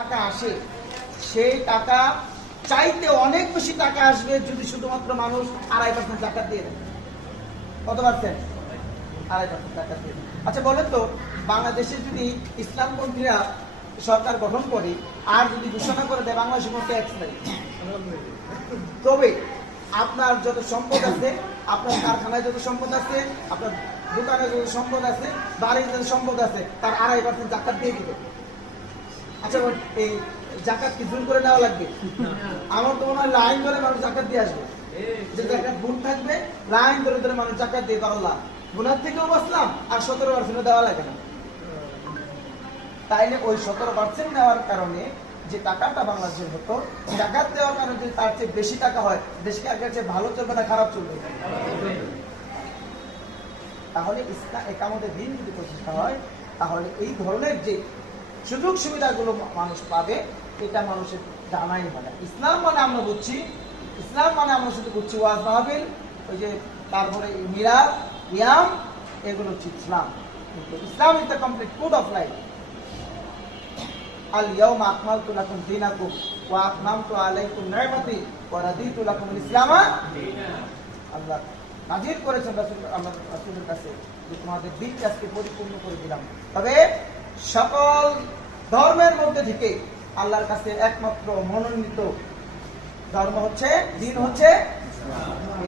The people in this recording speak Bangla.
টাকা আসে সেই টাকা চাইতে অনেক বেশি টাকা আসবে যদি শুধুমাত্র মানুষ 2.5% জাকাত দিয়ে দেয়। কত পার্সেন্ট? 2.5% জাকাত দিয়ে দেয়। আচ্ছা বলেন তো, বাংলাদেশে যদি ইসলামপন্থীরা সরকার গঠন করে আর যদি ঘোষণা করে দেয় বাংলাদেশের কোনো ট্যাক্স নেই, তবে আপনার যত সম্পদ আছে, আপনার কারখানায় যত সম্পদ আছে, আপনার দোকানে যত সম্পদ আছে, বাড়ির যত সম্পদ আছে, তার 2.5% জাকাত দিয়ে দিবে। আচ্ছা এই জাকাত কি জোর করে নেওয়া লাগবে? আমার তো মনে হয় লাইন ধরে মানুষ জাকাত দিয়ে আসবে। যে জাকাত গুণ থাকবে, লাইন ধরে ধরে মানুষ জাকাত দিয়ে পারলাম, গুণার থেকেও বাঁচলাম আর 17% দেওয়া লাগে না। তাইলে ওই 17% নেওয়ার কারণে যে টাকাটা বাংলাদেশের হতো, জাকাত দেওয়ার কারণে যদি তার চেয়ে বেশি টাকা হয়, দেশকে আগের চেয়ে ভালো চলবে না খারাপ চলবে? তাহলে ইসলাম একামতের দিন যদি প্রতিষ্ঠা হয়, তাহলে এই ধরনের যে সুযোগ সুবিধাগুলো মানুষ পাবে, এটা মানুষের জানাই হয় না। ইসলাম মানে আমরা বুঝছি, ইসলাম মানে আমরা শুধু বুঝছি ওয়াজ মাহফিল, ওই যে তারপরে মিলাদ, ইয়াম, এগুলো হচ্ছে ইসলাম। কিন্তু Islam is the complete code of life. আল ইয়াউমা আকমালতু লাকুম দীনাকুম ওয়া আতমামতু আলাইকুম নি'মাতি ওয়া রাদিতু লাকুমুল ইসলামা দীনা। আল্লাহ নাজিল করেছেন রাসূলের কাছে যে তোমাদের দিনকে আজকে পরিপূর্ণ করে দিলাম। তবে সকল ধর্মের মধ্যে থেকে আল্লাহর কাছে একমাত্র মনোনীত ধর্ম হচ্ছে, দিন হচ্ছে ইসলাম।